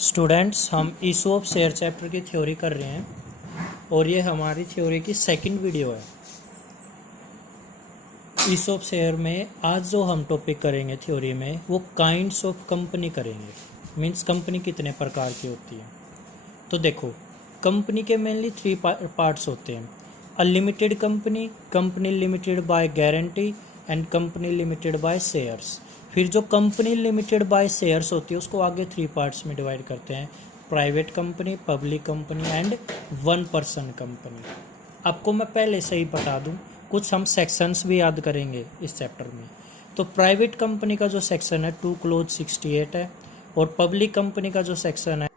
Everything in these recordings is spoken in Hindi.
स्टूडेंट्स, हम इशू ऑफ शेयर चैप्टर की थ्योरी कर रहे हैं और ये हमारी थ्योरी की सेकंड वीडियो है। इशू ऑफ शेयर में आज जो हम टॉपिक करेंगे थ्योरी में वो काइंड्स ऑफ कंपनी करेंगे। मींस कंपनी कितने प्रकार की होती है। तो देखो, कंपनी के मेनली थ्री पार्ट्स होते हैं। A limited company, company limited by guarantee and company limited by shares. फिर जो कंपनी लिमिटेड बाय शेयर्स होती है उसको आगे थ्री पार्ट्स में डिवाइड करते हैं। Private company, public company and one person company. आपको मैं पहले से ही बता दूं, कुछ हम सेक्शंस भी याद करेंगे इस चैप्टर में। तो प्राइवेट कंपनी का जो सेक्शन है 2 क्लोज 68 है और पब्लिक कंपनी का जो सेक्शन है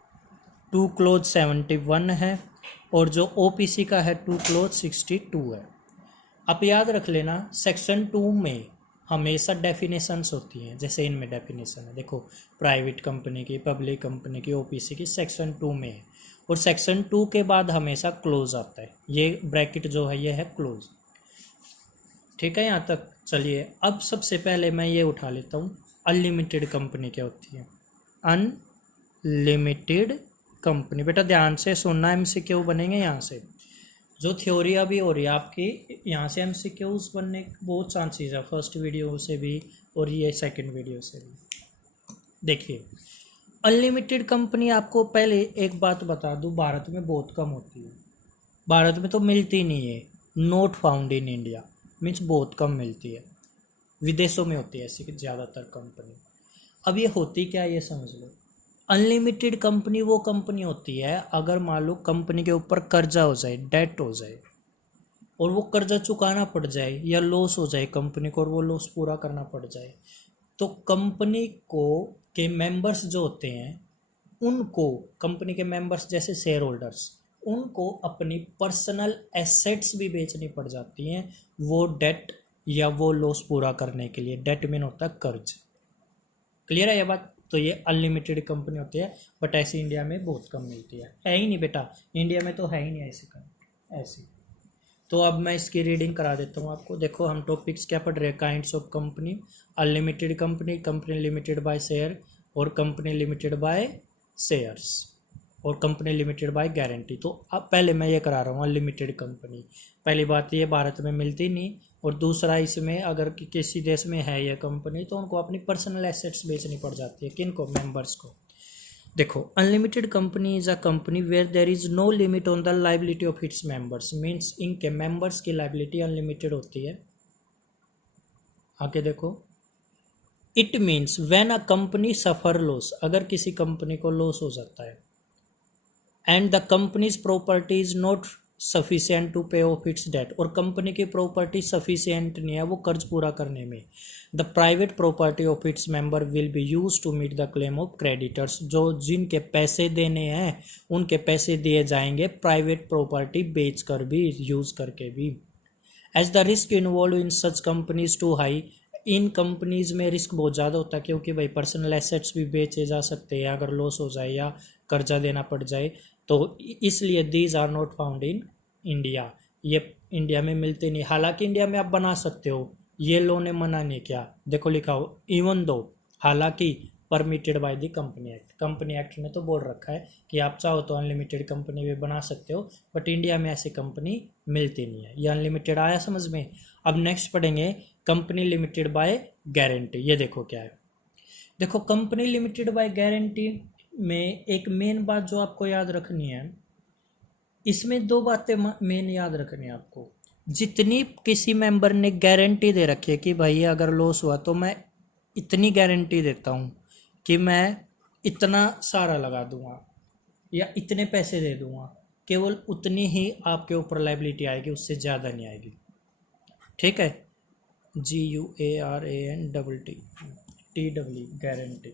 2 क्लोज 71 है और जो ओपीसी का है 2 क्लोज 62 है। आप याद रख लेना, सेक्शन 2 में हमेशा डेफिनेशंस होती हैं। जैसे इनमें डेफिनेशन है, देखो प्राइवेट कंपनी की, पब्लिक कंपनी की, ओपीसी की सेक्शन 2 में है और सेक्शन 2 के बाद हमेशा क्लोज आता है। ये ब्रैकेट जो है ये है क्लोज। ठीक है, यहाँ तक चलिए। अब सबसे पहले मैं ये उठा लेता हूँ, अनलिमिटेड कंपनी क्या होती है। अनलिमिटेड कंपनी, बेटा ध्यान से सुनना, एमसीक्यू बनेंगे यहाँ से। जो थ्योरी अभी हो रही है आपकी, यहाँ से एमसीक्यूज बनने के बहुत चांसेस है, फर्स्ट वीडियो से भी और ये सेकंड वीडियो से भी। देखिए, अनलिमिटेड कंपनी आपको पहले एक बात बता दूँ, भारत में बहुत कम होती है। भारत में तो मिलती नहीं है, not found in India, means बहुत कम मिलती है। विदेशों में होती है ऐसी ज़्यादातर कंपनी। अब ये होती क्या है ये समझ लो। अनलिमिटेड कंपनी वो कंपनी होती है अगर मान लो कंपनी के ऊपर कर्जा हो जाए, डेट हो जाए और वो कर्जा चुकाना पड़ जाए या लॉस हो जाए कंपनी को और वो लॉस पूरा करना पड़ जाए, तो कंपनी को के मेंबर्स जो होते हैं उनको, कंपनी के मेंबर्स जैसे शेयर होल्डर्स, उनको अपनी पर्सनल एसेट्स भी बेचनी पड़ जाती हैं वो डेट या वो लॉस पूरा करने के लिए। डेट मीन होता है कर्ज। क्लियर है ये बात। तो ये अनलिमिटेड कंपनी होती है, बट ऐसी इंडिया में बहुत कम मिलती है ही नहीं बेटा, इंडिया में तो है ही नहीं ऐसी कंपनी ऐसी। तो अब मैं इसकी रीडिंग करा देता हूँ आपको। देखो, हम टॉपिक्स क्या पढ़ रहे हैं, kinds of company, unlimited company, company limited by share और कंपनी लिमिटेड बाय शेयर्स और कंपनी लिमिटेड बाय गारंटी। तो अब पहले मैं ये करा रहा हूँ अनलिमिटेड कंपनी। पहली बात ये, भारत में मिलती नहीं, और दूसरा इसमें अगर किसी देश में है ये कंपनी तो उनको अपनी पर्सनल एसेट्स बेचनी पड़ जाती है। किनको? मेंबर्स को। देखो, unlimited company is a company where there is no limit on the liability of its members. Means इनके मेंबर्स की लाइबिलिटी अनलिमिटेड होती है। आगे देखो, it means when a company suffer loss, अगर किसी कंपनी को लॉस हो जाता है, and the company's property is not sufficient to pay off its debt, और कंपनी की प्रॉपर्टी सफिशिएंट नहीं है वो कर्ज पूरा करने में, the private property of its member will be use to meet the claim of creditors. जो जिनके पैसे देने हैं उनके पैसे दिए जाएंगे प्राइवेट प्रॉपर्टी बेच कर भी, यूज करके भी। As the risk involve in such companies too high, इन कंपनीज में रिस्क बहुत ज़्यादा होता है क्योंकि भाई पर्सनल एसेट्स भी बेचे जा सकते हैं अगर लॉस हो जाए या कर्जा देना पड़ जाए, तो इसलिए these are not found in India. ये इंडिया में मिलते नहीं। हालांकि इंडिया में आप बना सकते हो, ये लॉ ने मना नहीं किया। देखो लिखा हो इवन दो, हालांकि permitted by the company act. Company act ने तो बोल रखा है कि आप चाहो तो अनलिमिटेड कंपनी भी बना सकते हो, बट इंडिया में ऐसी कंपनी मिलती नहीं है। ये अनलिमिटेड आया समझ में। अब नेक्स्ट पढ़ेंगे कंपनी लिमिटेड बाय गारंटी। ये देखो क्या है। देखो, कंपनी लिमिटेड बाय गारंटी में एक मेन बात जो आपको याद रखनी है, इसमें दो बातें मेन याद रखनी है आपको। जितनी किसी मेंबर ने गारंटी दे रखी है कि भाई अगर लॉस हुआ तो मैं इतनी गारंटी देता हूँ कि मैं इतना सारा लगा दूंगा या इतने पैसे दे दूंगा, केवल उतनी ही आपके ऊपर लाइबिलिटी आएगी, उससे ज़्यादा नहीं आएगी। ठीक है, GUARANTTW गारंटी।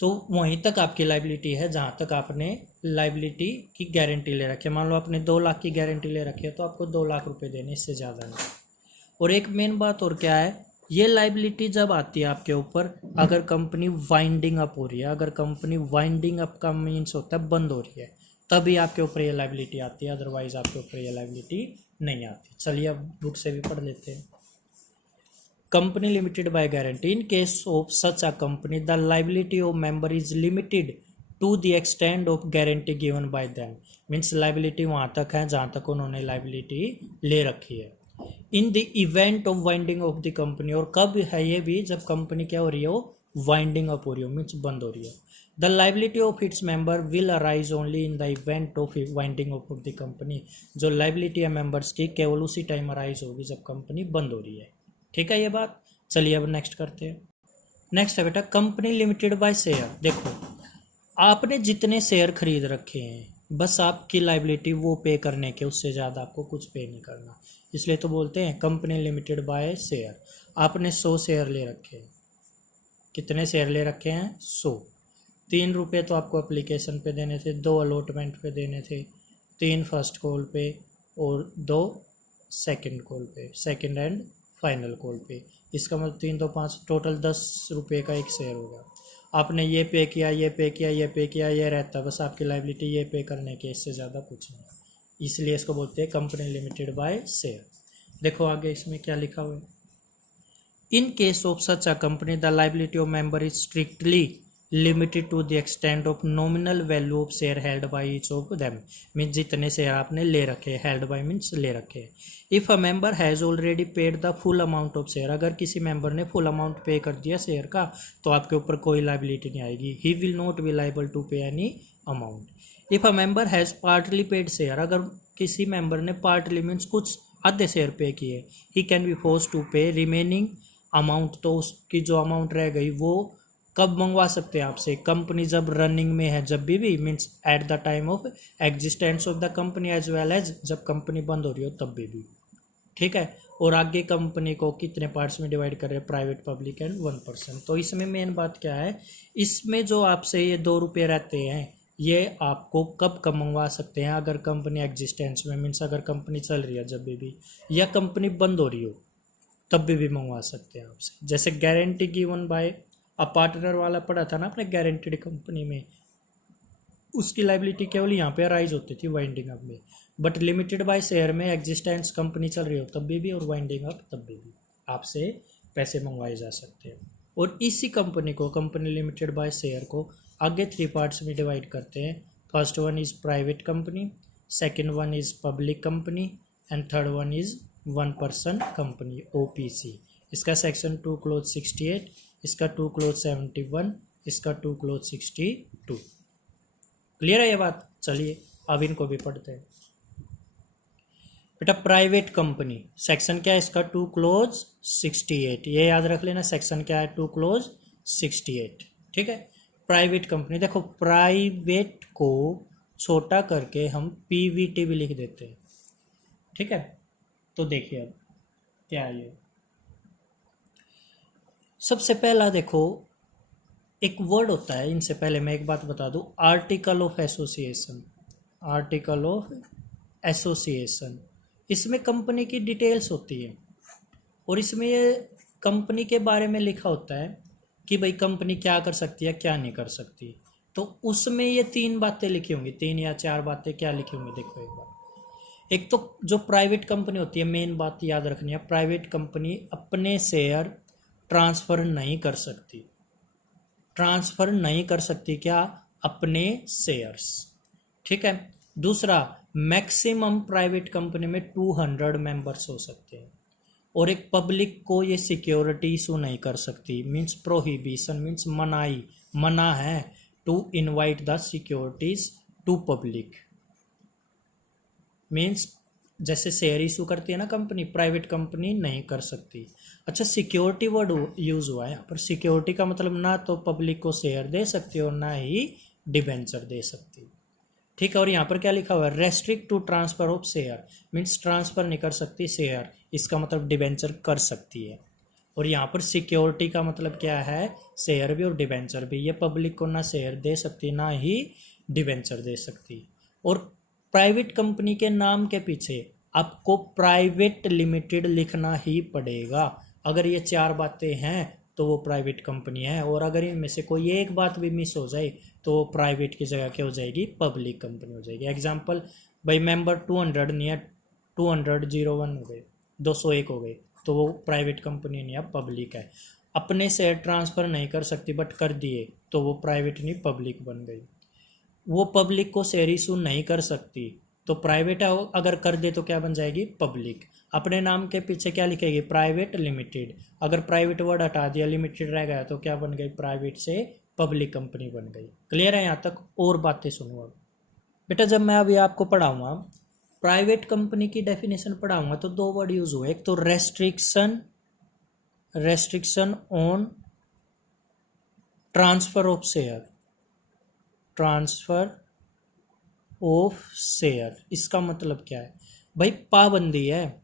तो वहीं तक आपकी लाइबिलिटी है जहाँ तक आपने लाइबिलिटी की गारंटी ले रखी है। मान लो आपने 2 लाख की गारंटी ले रखी है तो आपको 2 लाख रुपए देने, इससे ज़्यादा नहीं। और एक मेन बात और क्या है, ये लाइबिलिटी जब आती है आपके ऊपर अगर कंपनी वाइंडिंग अप हो रही है, अगर कंपनी वाइंडिंग अप का मीन्स होता है बंद हो रही है, तभी आपके ऊपर ये लाइबिलिटी आती है, अदरवाइज आपके ऊपर ये लाइबिलिटी नहीं आती। चलिए अब बुक से भी पढ़ लेते हैं। Company limited by guarantee. In case of such a company, the liability of member is limited to the extend of guarantee given by them, means liability वहाँ तक है जहाँ तक उन्होंने लाइबिलिटी ले रखी है। In the event of winding of the company, और कब है ये भी, जब कंपनी क्या हो रही हो, वाइंडिंग अप हो रही हो, मीन्स बंद हो रही है। The liability of its member will arise only in the event of winding up of the company, जो लाइबिलिटी है मेंबर्स की केवल उसी टाइम अराइज होगी जब कंपनी बंद हो रही है। ठीक है ये बात। चलिए अब नेक्स्ट करते हैं। नेक्स्ट है बेटा कंपनी लिमिटेड बाय शेयर। देखो आपने जितने शेयर खरीद रखे हैं बस आपकी लाइबिलिटी वो पे करने के, उससे ज़्यादा आपको कुछ पे नहीं करना, इसलिए तो बोलते हैं कंपनी लिमिटेड बाय शेयर। आपने 100 शेयर ले रखे हैं। कितने शेयर ले रखे हैं? 100। 3 रुपये तो आपको एप्लीकेशन पे देने थे, 2 अलॉटमेंट पे देने थे, 3 फर्स्ट कॉल पे और 2 सेकंड कॉल पे, सेकंड एंड फाइनल कॉल पे। इसका मतलब 3 2 5, टोटल 10 रुपये का एक शेयर होगा। आपने ये पे किया, ये पे किया, ये पे किया, ये रहता बस आपकी लाइबिलिटी ये पे करने के, इससे ज़्यादा कुछ नहीं, इसलिए इसको बोलते हैं कंपनी लिमिटेड बाय शेयर। देखो आगे इसमें क्या लिखा हुआ है। In case of such a company the liability of member is strictly limited to the extent of nominal value of share held by each of them, means जितने शेयर आपने ले रखे, हेल्ड बाय मीन्स ले रखे। If a member has already paid the full amount of share, अगर किसी मेंबर ने फुल अमाउंट पे कर दिया शेयर का तो आपके ऊपर कोई लाइबिलिटी नहीं आएगी। He will not be liable to pay any amount. If a member has partly paid share, अगर किसी मेंबर ने पार्टली मीन्स कुछ आधे शेयर पे किए, he can be force to pay remaining amount, तो उसकी जो अमाउंट रह गई वो कब मंगवा सकते हैं आपसे? कंपनी जब रनिंग में है, जब भी means at the time of existence of the company as well as जब कंपनी बंद हो रही हो तब भी। ठीक है। और आगे कंपनी को कितने पार्ट्स में डिवाइड कर रहे हैं? Private, public and 1%। तो इसमें मेन बात क्या है, इसमें जो आपसे ये 2 रुपये रहते हैं ये आपको कब मंगवा सकते हैं? अगर कंपनी एग्जिस्टेंस में, मीन्स अगर कंपनी चल रही है जब भी, या कंपनी बंद हो रही हो तब भी मंगवा सकते हैं आपसे। जैसे guarantee given bye a partner वाला पढ़ा था ना आपने गारंटीड कंपनी में, उसकी लाइबिलिटी केवल यहाँ पे अराइज होती थी वाइंडिंग अप में, बट लिमिटेड बाय शेयर में एग्जिस्टेंस कंपनी चल रही हो तब भी और वाइंडिंग अप तब भी आपसे पैसे मंगवाए जा सकते हैं। और इसी कंपनी को, कंपनी लिमिटेड बाय शेयर को आगे 3 पार्ट्स में डिवाइड करते हैं। First one is private company, second one is public company and third one is 1% company, OPC। इसका सेक्शन 2 क्लोज 68, इसका 2 क्लोज 71, इसका 2 क्लोज 62। क्लियर है ये बात? चलिए अब इनको भी पढ़ते हैं। बेटा प्राइवेट कंपनी सेक्शन क्या है इसका? 2 क्लोज 68, ये याद रख लेना, सेक्शन क्या है? 2 क्लोज 68। ठीक है। प्राइवेट कंपनी, देखो प्राइवेट को छोटा करके हम PVT भी लिख देते हैं। ठीक है। तो देखिए अब क्या है ये। सबसे पहला देखो एक वर्ड होता है, इनसे पहले मैं एक बात बता दूं, article of association. Article of association, इसमें कंपनी की डिटेल्स होती है और इसमें ये कंपनी के बारे में लिखा होता है कि भाई कंपनी क्या कर सकती है, क्या नहीं कर सकती। तो उसमें ये 3 बातें लिखी होंगी, 3 या 4 बातें क्या लिखी होंगी देखो एक बार। एक तो जो प्राइवेट कंपनी होती है, मेन बात याद रखनी है, प्राइवेट कंपनी अपने शेयर ट्रांसफ़र नहीं कर सकती। ट्रांसफ़र नहीं कर सकती क्या? अपने शेयर्स। ठीक है। दूसरा, मैक्सिमम प्राइवेट कंपनी में 200 मेंबर्स हो सकते हैं। और एक पब्लिक को ये सिक्योरिटी इशू नहीं कर सकती, मीन्स प्रोहिबिशन, मीन्स मनाही, मना है to invite the securities to public. Means जैसे शेयर इशू करती है ना कंपनी, प्राइवेट कंपनी नहीं कर सकती। अच्छा, सिक्योरिटी वर्ड यूज हुआ है यहाँ पर। सिक्योरिटी का मतलब ना तो पब्लिक को शेयर दे सकती और ना ही डिबेंचर दे सकती। ठीक है। और यहाँ पर क्या लिखा हुआ है? Restrict to transfer of share, means transfer नहीं कर सकती शेयर, इसका मतलब डिबेंचर कर सकती है। और यहाँ पर सिक्योरिटी का मतलब क्या है? शेयर भी और डिबेंचर भी। ये पब्लिक को ना शेयर दे सकती ना ही डिबेंचर दे सकती। और प्राइवेट कंपनी के नाम के पीछे आपको प्राइवेट लिमिटेड लिखना ही पड़ेगा। अगर ये 4 बातें हैं तो वो प्राइवेट कंपनी है, और अगर इनमें से कोई एक बात भी मिस हो जाए तो प्राइवेट की जगह क्या हो जाएगी? पब्लिक कंपनी हो जाएगी। एग्जांपल, भाई मेंबर 200 नहीं है, 200-01 हो गए, 201 हो गए, तो वो प्राइवेट कंपनी नहीं है, पब्लिक है। अपने शेयर ट्रांसफ़र नहीं कर सकती बट कर दिए तो वो प्राइवेट नहीं, पब्लिक बन गई। वो पब्लिक को शेयर इशू नहीं कर सकती, तो प्राइवेट अगर कर दे तो क्या बन जाएगी, पब्लिक। अपने नाम के पीछे क्या लिखेगी, प्राइवेट लिमिटेड। अगर प्राइवेट वर्ड हटा दिया, लिमिटेड रह गया, तो क्या बन गई, प्राइवेट से पब्लिक कंपनी बन गई। क्लियर है यहाँ तक? और बातें सुनो अब बेटा। जब मैं अभी आपको पढ़ाऊंगा प्राइवेट कंपनी की डेफिनेशन पढ़ाऊंगा तो दो वर्ड यूज हुए, एक तो restriction on transfer of share, transfer of share. इसका मतलब क्या है भाई, पाबंदी है,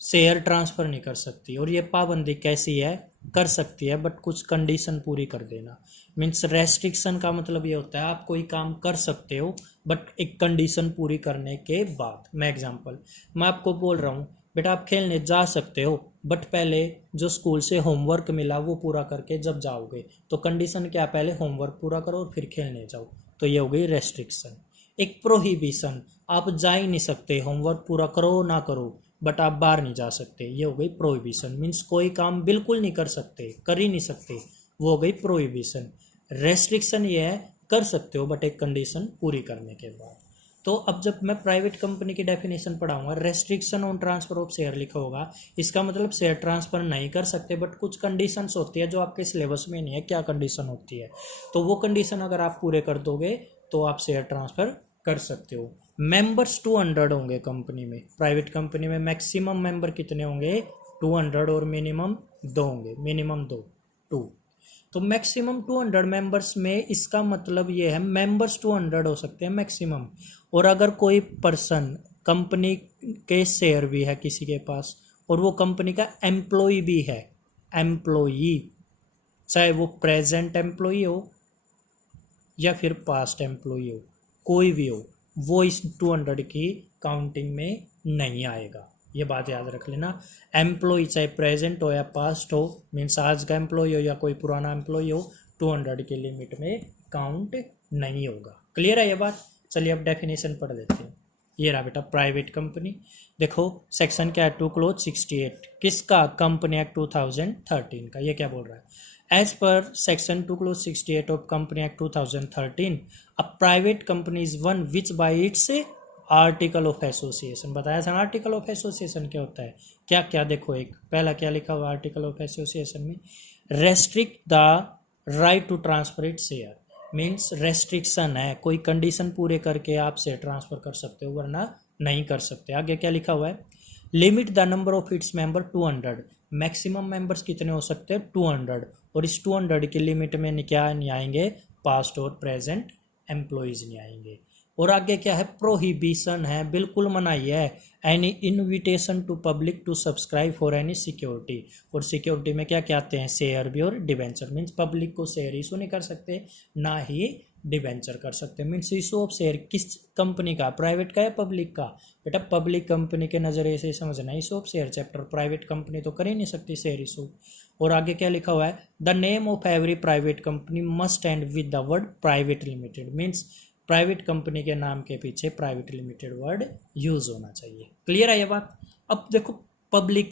शेयर ट्रांसफर नहीं कर सकती। और ये पाबंदी कैसी है, कर सकती है बट कुछ कंडीशन पूरी कर देना। मीन्स रेस्ट्रिक्शन का मतलब ये होता है आप कोई काम कर सकते हो बट एक कंडीशन पूरी करने के बाद। मैं एग्जांपल मैं आपको बोल रहा हूँ बेटा आप खेलने जा सकते हो बट पहले जो स्कूल से होमवर्क मिला वो पूरा करके जब जाओगे, तो कंडीशन क्या, पहले होमवर्क पूरा करो और फिर खेलने जाओ, तो ये हो गई रेस्ट्रिक्शन। एक प्रोहिबिशन, आप जा ही नहीं सकते, होमवर्क पूरा करो ना करो बट आप बाहर नहीं जा सकते, ये हो गई प्रोहिबिशन। मीन्स कोई काम बिल्कुल नहीं कर सकते, कर ही नहीं सकते, वो हो गई प्रोहिबिशन। रेस्ट्रिक्शन ये है कर सकते हो बट एक कंडीशन पूरी करने के बाद। तो अब जब मैं प्राइवेट कंपनी की डेफिनेशन पढ़ाऊंगा, restriction on transfer of share लिखा होगा, इसका मतलब शेयर ट्रांसफर नहीं कर सकते बट कुछ कंडीशंस होती है जो आपके सिलेबस में नहीं है। क्या कंडीशन होती है, तो वो कंडीशन अगर आप पूरे कर दोगे तो आप शेयर ट्रांसफर कर सकते हो। मेंबर्स 200 होंगे कंपनी में, प्राइवेट कंपनी में मैक्सिमम मेंबर कितने होंगे, 200, और मिनिमम 2 होंगे, मिनिमम 2। तो मैक्सिमम 200 मेंबर्स में इसका मतलब ये है मेंबर्स 200 हो सकते हैं मैक्सिमम। और अगर कोई पर्सन कंपनी के शेयर भी है किसी के पास और वो कंपनी का एम्प्लॉय भी है, एम्प्लॉई, चाहे वो प्रेजेंट एम्प्लॉई हो या फिर पास्ट एम्प्लॉई हो, कोई भी हो, वो इस 200 की काउंटिंग में नहीं आएगा। ये बात याद रख लेना। एम्प्लॉय चाहे प्रेजेंट हो या पास्ट हो, मीन्स आज का एम्प्लॉय हो या कोई पुराना एम्प्लॉय हो, 200 की लिमिट में काउंट नहीं होगा। क्लियर है ये बात? चलिए अब डेफिनेशन पढ़ लेते हैं। ये रहा बेटा प्राइवेट कंपनी। देखो सेक्शन क्या है, 2 क्लोज 68 किसका, कंपनी एक्ट 2013 का। ये क्या बोल रहा है, एज पर सेक्शन 2 क्लोज 68 ऑफ company act 2013 a private company is one which by its article of association. बताया था आर्टिकल ऑफ एसोसिएशन क्या होता है, क्या क्या देखो, एक पहला क्या लिखा हुआ आर्टिकल ऑफ एसोसिएशन में, restrict the right to transfer it share. Means restriction है, कोई कंडीशन पूरे करके आप शेयर ट्रांसफर कर सकते हो वरना नहीं कर सकते। आगे क्या लिखा हुआ है, limit the number of its member 200, maximum members कितने हो सकते हैं 200, और इस 200 की लिमिट में क्या नहीं आएंगे, पास्ट और प्रेजेंट एम्प्लॉयज नहीं आएंगे। और आगे क्या है, प्रोहिबिशन है, बिल्कुल मनाही है, any invitation to public to subscribe for any security. और सिक्योरिटी में क्या क्या आते हैं, शेयर भी और डिवेंचर। मीन्स पब्लिक को शेयर इशू नहीं कर सकते, ना ही डिवेंचर कर सकते हैं। मीन्स इशू ऑफ शेयर किस कंपनी का, प्राइवेट का या पब्लिक का, बेटा पब्लिक कंपनी के नज़रिए से समझना। Issue of share chapter, private company तो कर ही नहीं सकती शेयर इशू। और आगे क्या लिखा हुआ है, the name of every private company must and with the word private limited. Means private company के नाम के पीछे प्राइवेट लिमिटेड वर्ड यूज होना चाहिए। क्लियर है ये बात? अब देखो पब्लिक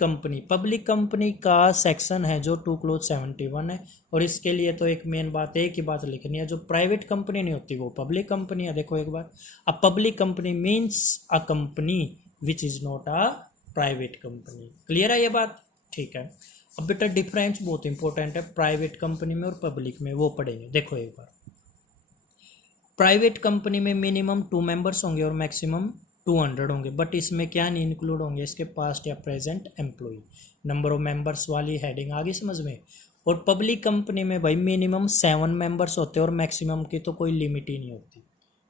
कंपनी का सेक्शन है जो 2 क्लोज 71 है, और इसके लिए तो एक मेन बात, एक ही बात लिखनी है, जो प्राइवेट कंपनी नहीं होती वो पब्लिक कंपनी है। देखो एक बार, a public company means a company which is not a private company. Clear है ये बात? ठीक है। अब बेटा डिफरेंस बहुत इंपॉर्टेंट है प्राइवेट कंपनी में और पब्लिक में, वो पढ़ेंगे। देखो एक बार, प्राइवेट कंपनी में मिनिमम 2 मेंबर्स होंगे और मैक्सिमम 200 होंगे, बट इसमें क्या नहीं इंक्लूड होंगे, इसके पास्ट या present employ. Number of members वाली हेडिंग आ गई समझ में। और पब्लिक कंपनी में भाई मिनिमम 7 मेंबर्स होते हैं और मैक्सिमम की तो कोई लिमिट ही नहीं होती,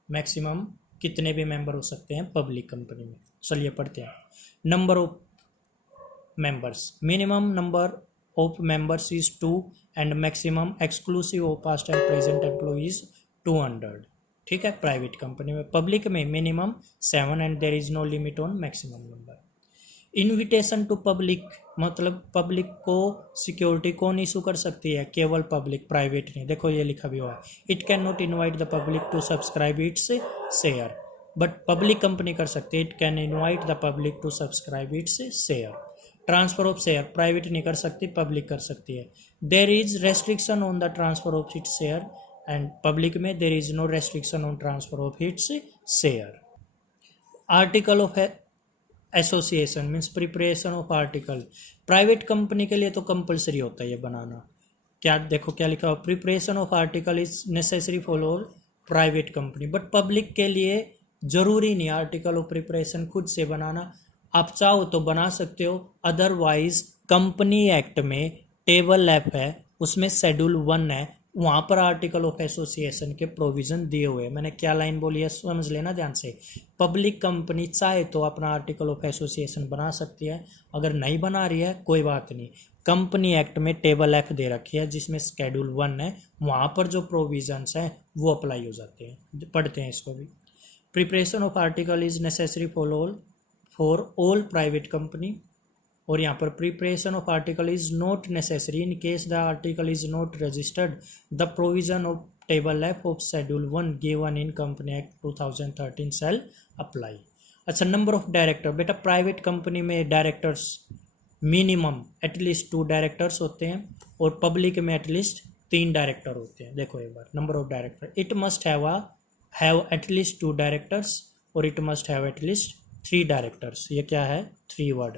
मैक्सिमम कितने भी मेंबर हो सकते हैं पब्लिक कंपनी में। चलिए पढ़ते हैं। Number of members, minimum number of members is 2 and maximum exclusive of past and present employees 200। ठीक है, प्राइवेट कंपनी में। पब्लिक में minimum 7 and there is no limit on maximum number. Invitation to public, मतलब पब्लिक को सिक्योरिटी कौन इशू कर सकती है, केवल पब्लिक, प्राइवेट नहीं। देखो ये लिखा भी हुआ है, it can not invite the public to subscribe its share, but public company कर सकती है, it can invite the public to subscribe its share. Transfer of share private नहीं कर सकती, पब्लिक कर सकती है। There is restriction on the transfer of its share, and public में there is no restriction on transfer of its share. Article of association means preparation of article. Private company के लिए तो कंपलसरी होता है ये बनाना। क्या देखो क्या लिखा हुआ, preparation of article is necessary for all private company, but public के लिए जरूरी नहीं आर्टिकल ऑफ प्रिपरेशन खुद से बनाना। आप चाहो तो बना सकते हो, अदरवाइज कंपनी एक्ट में टेबल एफ है, उसमें शेड्यूल 1 है, वहाँ पर आर्टिकल ऑफ एसोसिएशन के प्रोविजन दिए हुए हैं। मैंने क्या लाइन बोली है समझ लेना ध्यान से। पब्लिक कंपनी चाहे तो अपना आर्टिकल ऑफ एसोसिएशन बना सकती है, अगर नहीं बना रही है कोई बात नहीं, कंपनी एक्ट में टेबल एफ दे रखी है जिसमें शेड्यूल 1 है, वहाँ पर जो प्रोविजंस हैं वो अप्लाई हो जाते हैं। पढ़ते हैं इसको भी। Preparation of article is necessary for all private company, और यहाँ पर preparation of article is not necessary in case the article is not registered the provision of table F of schedule 1 given in company act 2013 shall apply. अच्छा, नंबर ऑफ डायरेक्टर, बेटा प्राइवेट कंपनी में डायरेक्टर्स मिनिमम एटलीस्ट 2 डायरेक्टर्स होते हैं, और पब्लिक में एटलीस्ट 3 डायरेक्टर होते हैं। देखो एक बार number of director, it must have at least 2 directors और it must have at least 3 directors. ये क्या है, 3 word.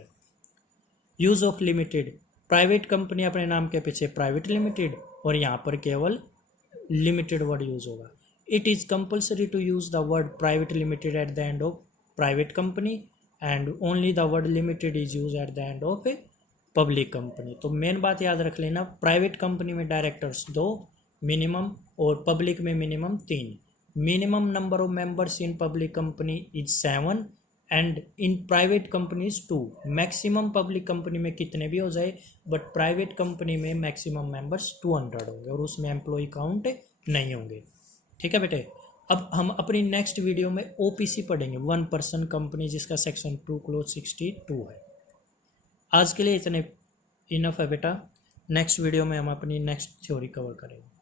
Use of limited, private company अपने नाम के पीछे प्राइवेट लिमिटेड, और यहाँ पर केवल लिमिटेड वर्ड यूज होगा। It is compulsory to use the word private limited at the end of private company and only the word limited is use at the end of a public company. तो मेन बात याद रख लेना, प्राइवेट कंपनी में डायरेक्टर्स 2 मिनिमम और पब्लिक में minimum 3। Minimum number of members in public company is 7 and in private companies 2। Maximum public company में कितने भी हो जाए, बट प्राइवेट कंपनी में मैक्सिमम मेंबर्स 200 होंगे और उसमें एम्प्लॉय काउंट नहीं होंगे। ठीक है बेटे, अब हम अपनी नेक्स्ट वीडियो में ओपीसी पढ़ेंगे, 1 पर्सन कंपनी, जिसका सेक्शन 2 क्लोज 62 है। आज के लिए इतने इनफ है बेटा, नेक्स्ट वीडियो में हम अपनी नेक्स्ट थ्योरी कवर करेंगे।